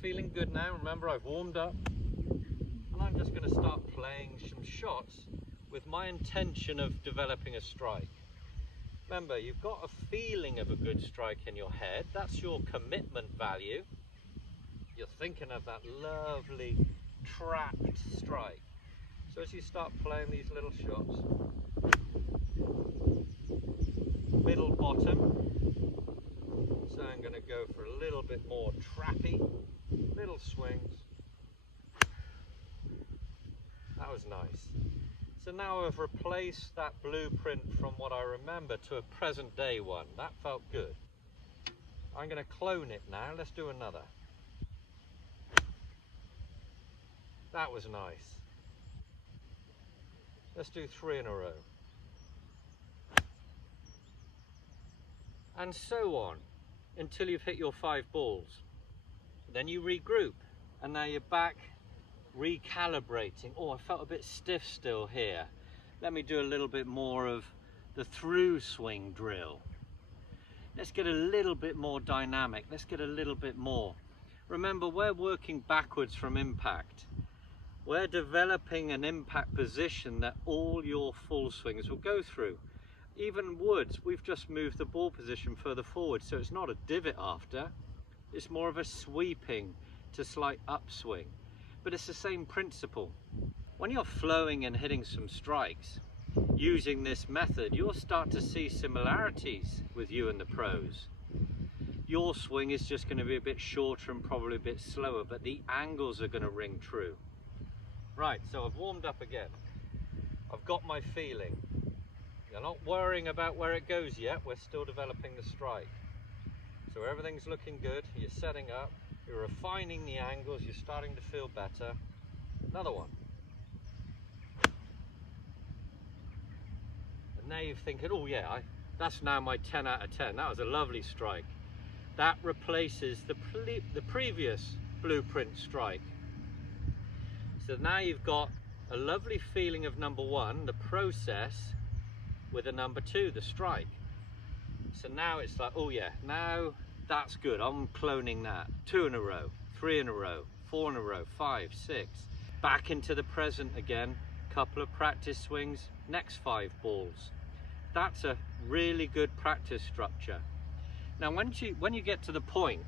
feeling good now. Remember, I've warmed up and I'm just going to start playing some shots with my intention of developing a strike. Remember, you've got a feeling of a good strike in your head. That's your commitment value. You're thinking of that lovely trapped strike. So as you start playing these little shots, middle, bottom, so I'm going to go for a little bit more trappy, little swings. That was nice. So now I've replaced that blueprint from what I remember to a present day one. That felt good. I'm going to clone it now. Let's do another. That was nice. Let's do 3 in a row. And so on until you've hit your 5 balls. Then you regroup and now you're back recalibrating. Oh, I felt a bit stiff still here. Let me do a little bit more of the through swing drill. Let's get a little bit more dynamic. Let's get a little bit more. Remember, we're working backwards from impact. We're developing an impact position that all your full swings will go through. Even woods, we've just moved the ball position further forward, so it's not a divot after. It's more of a sweeping to slight upswing. But it's the same principle. When you're flowing and hitting some strikes, using this method, you'll start to see similarities with you and the pros. Your swing is just going to be a bit shorter and probably a bit slower, but the angles are going to ring true. Right, so I've warmed up again. I've got my feeling. You're not worrying about where it goes yet. We're still developing the strike. So everything's looking good. You're setting up. You're refining the angles. You're starting to feel better. Another one. And now you're thinking, oh yeah, that's now my 10 out of 10. That was a lovely strike. That replaces the previous blueprint strike. So now you've got a lovely feeling of number 1, the process, with a number 2, the strike. So now it's like, oh yeah, now that's good. I'm cloning that. 2 in a row, 3 in a row, 4 in a row, 5, 6. Back into the present again. Couple of practice swings, next 5 balls. That's a really good practice structure. Now when you get to the point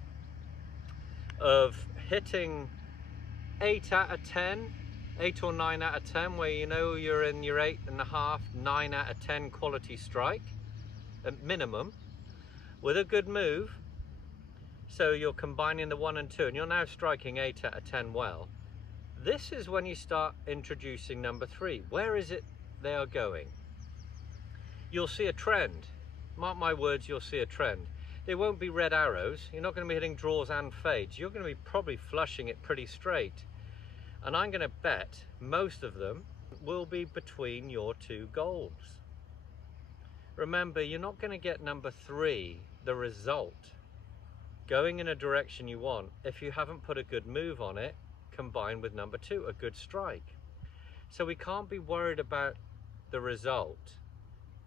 of hitting 8 out of 10, 8 or 9 out of 10, where you know you're in your 8.5, 9 out of 10 quality strike at minimum, with a good move, so you're combining the 1 and 2 and you're now striking 8 out of 10 well, this is when you start introducing number 3. Where is it they are going? You'll see a trend. Mark my words, you'll see a trend. They won't be red arrows. You're not going to be hitting draws and fades. You're going to be probably flushing it pretty straight. And I'm going to bet most of them will be between your 2 goals. Remember, you're not going to get number 3, the result, going in a direction you want, if you haven't put a good move on it, combined with number 2, a good strike. So we can't be worried about the result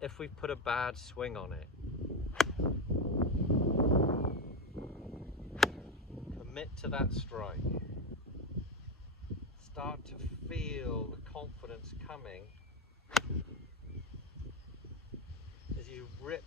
if we've put a bad swing on it. Commit to that strike. Start to feel the confidence coming as you rip